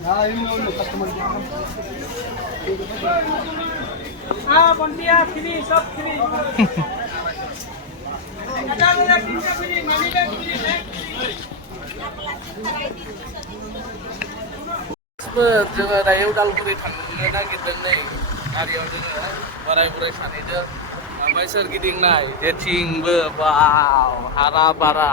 Ya, ini untuk customer. Pontianak sini, shop sini. Ada udah tinggal sini, money bag sini, bag. जोङो दायो उदालगुरि थांनो नागिरदों नै गारियाव जोङो बोराय बुरै सानैजों ओमफ्राय सोरगिदिं नाय जेथिंबो वाव हारा बारा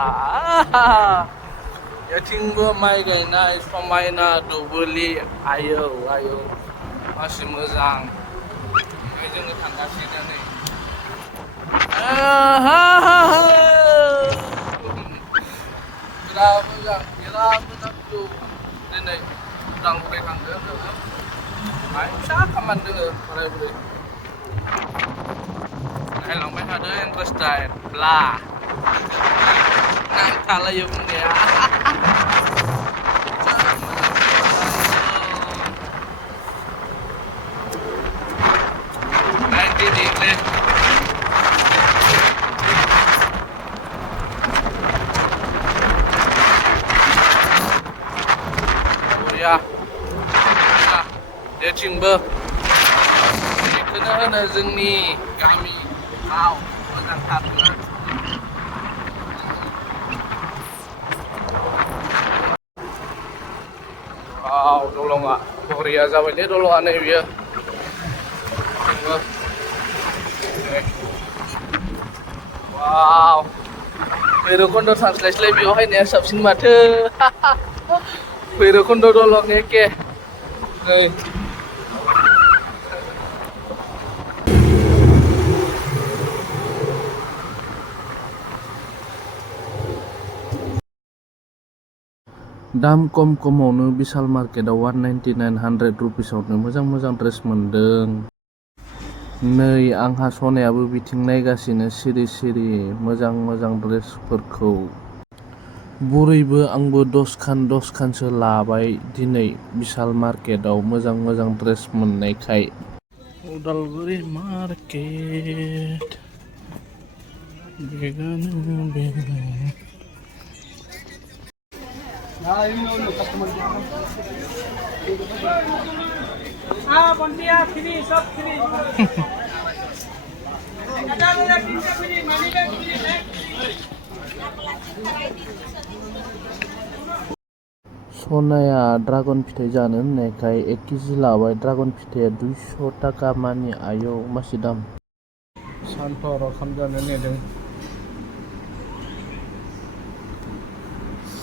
जेथिंबो माइ गायनाय समायना दुब्लि आयौ आयौ मासि मोजां ओमफ्राय जोङो थांगासिनो नै बिराद मोजां दिनै उदालगुरि थांदों जोङो बाय फिसा खामानि दोङो बोराय बुरै नायलांबाय थादों इन्टारेस्टेड ब्ला नांथालायो बुंनाया ya जेथिंबो बेखौनो होनो जोंनि गामि राव मोजांथार वाव दलंआ बरिया जाबायलै दलंआ नै बियो वाव भैरबकुन्द थांस्लायस्लाय बेयावहाय नाया साबसिन माथो भैरबकुन्द दलं एखे नै दाम खम खमावनो बिशाल मार्केटआव 199 100 रुपिसावनो मोजां ड्रेस मोन्दों नै आंहा सनायाबो बिथिं नायगासिनो सिरि सिरि मोजां ड्रेसफोरखौ बुरैबो आंबो 10 खानसो लाबाय दिनै बिशाल मार्केटआव मोजां ड्रेस मोननायखाय उदालगुरि मार्केट बेगानो बेगानो Ya, ini untuk customer. Pontianak sini, shop sini. Ada udah tinggal sini, money bag sini, bag. सनाया ड्रागन फिथाइ जानो होननायखाय 1 केजि लाबाय ड्रागन फिथाइया 200 टाका मानि आयौ मासि दाम सानफ्लावाराव ओंखाम जानो नेदों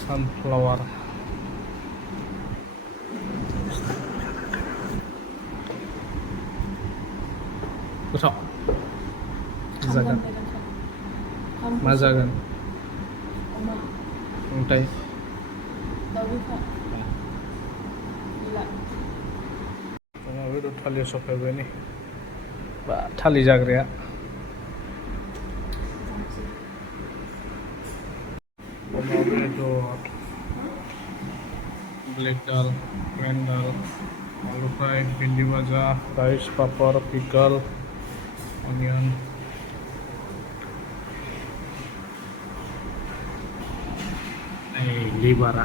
सानफ्लावार गोथाव जागोन मा जागोन ओमफ्राय जोंहाबो थालिर सफायबाय नै बा थालिर जाग्राया अमा बेदर ब्लेक दाल ग्रेन दाल आलु फ्राय भिन्दी भाजा राइस पापड़ पिकल अनियन लिबारा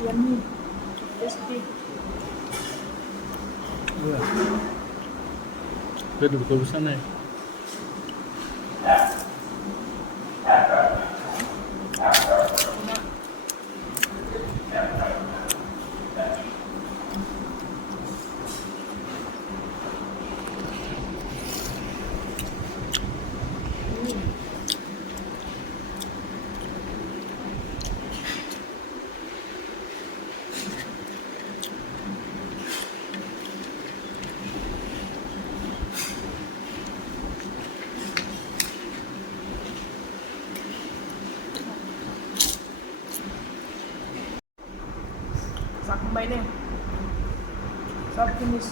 Yummy, crispy. Duduk di sana ya. Sakmbay nih. Shop finish.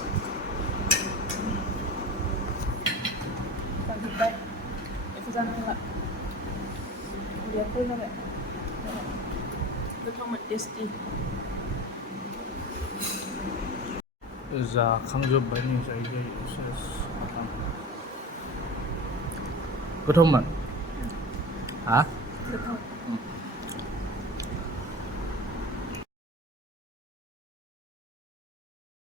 Sampai itu sana enggak. Lihat tuh enggak. गोथावमोन टेस्टि जाखांजोब्बाय नै जायै सेस गोथावमोन हा गोथाव